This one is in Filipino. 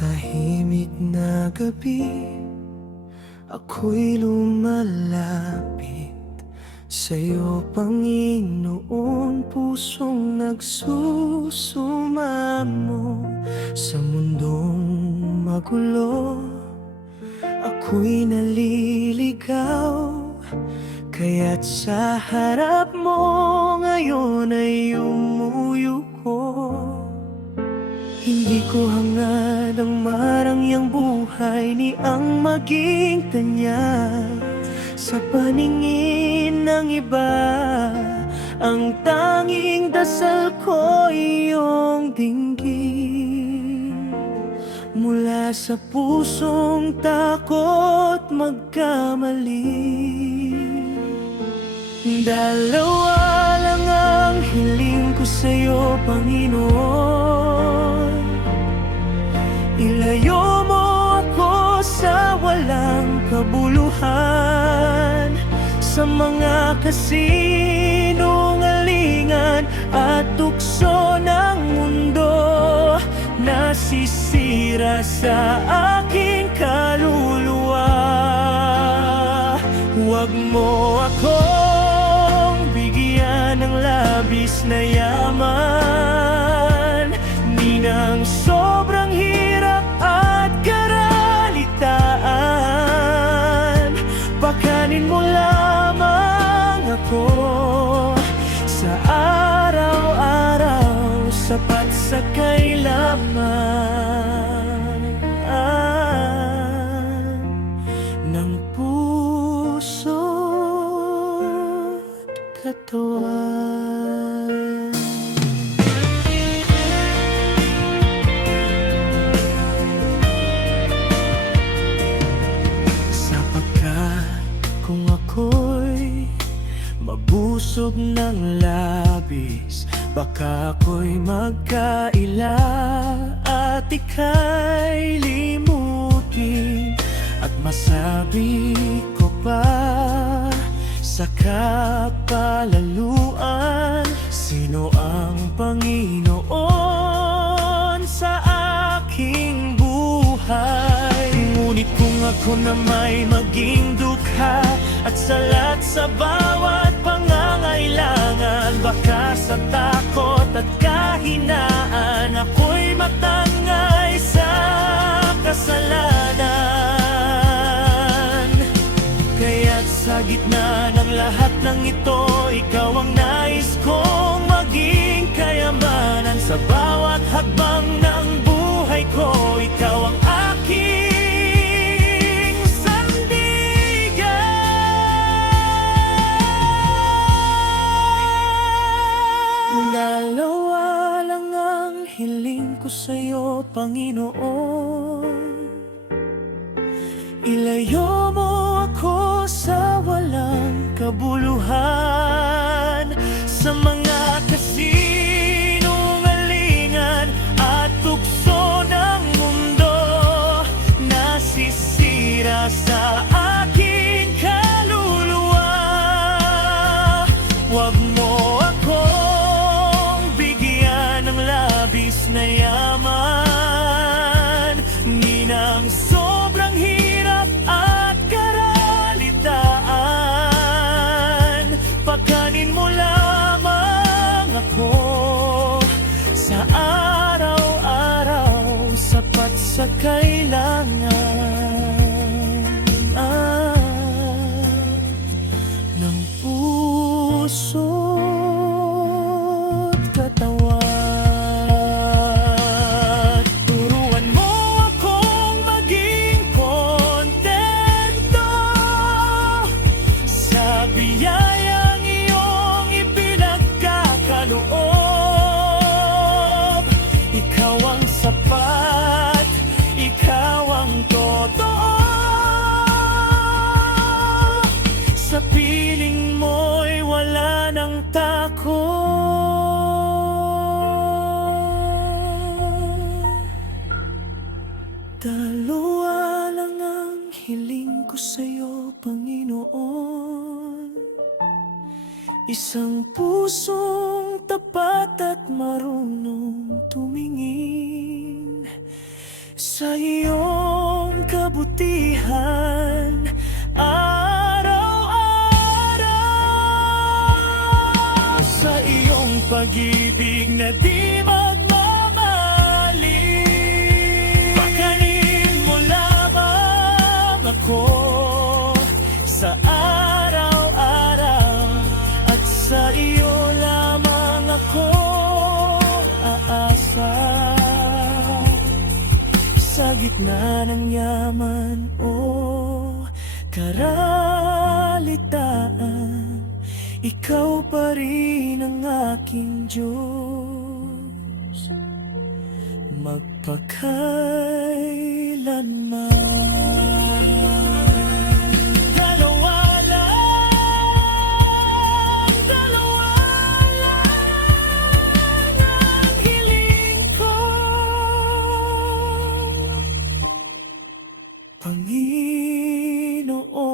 tahimik na gabi, ako'y lumalapit sa'yo, Panginoon. Pusong nagsusumamo sa mundong magulo, ako'y naliligaw. Kaya't sa harap mo ngayon ay umuyuko. Hindi ko hangad ang marangyang buhay ni ang maging tanya sa paningin ng iba. Ang tanging dasal ko iyong dinggin, mula sa pusong takot magkamali. Dalawa lang ang hiling ko sa'yo, Panginoon. Ilayo mo ako sa walang kabuluhan, sa mga kasinungalingan at tukso ng mundo, nasisira sa aking kaluluwa. Huwag mo akong bigyan ng labis na yaman, ni ng sobrang hirap at karalitaan. Pakanin mo lamang ako sa araw-araw, sapat sa kailangan ng puso't katawan. Sapagkat kung ako'y mabusog ng labis, baka ako'y magkaila at ika'y limutin, at masabi ko pa sa kapalaluan, sino ang Panginoon sa aking buhay. Ngunit kung ako na may maging dukha at salat sa bawat pangangailangan, baka sa takot at kahinaan ako'y matangay sa kasalanan. Kaya't sa gitna ng lahat ng ito, ikaw ang nais kong maging kayamanan. Sa bawat hakbang ng buhay ko, ikaw ang aking sandigan. Dalawa lang ang hiling ko sa'yo, Panginoon. Ilayo mo ako sa walang kabuluhan, sa mga kasinungalingan at tukso ng mundo, nasisira sa aking kaluluwa. Huwag mo akong bigyan ng labis na yaman, ni ng sobrang hirap at karalitaan. Pagkanin mo lamang ako sa araw-araw, sapat sa kailangan ng puso't katawan. Turuan mo akong maging kontento sa biyayang iyong ipinagkakaloob. Ikaw ang sapat, ikaw ang totoo. Sa piling mo'y wala ng takot. Dalawa lang ang hiling ko sa'yo, Panginoon. Isang pusong tapat at marunong tumingin sa iyong kabutihan araw-araw, sa iyong pag-ibig na di magmamali. Pakanin mo lamang ako sa araw-araw, at sa iyo lamang ako aasa. Sa gitna ng yaman o karalitaan, ikaw pa rin ang aking Diyos magpakailanman. Dalawa lang ang hiling ko, Panginoon.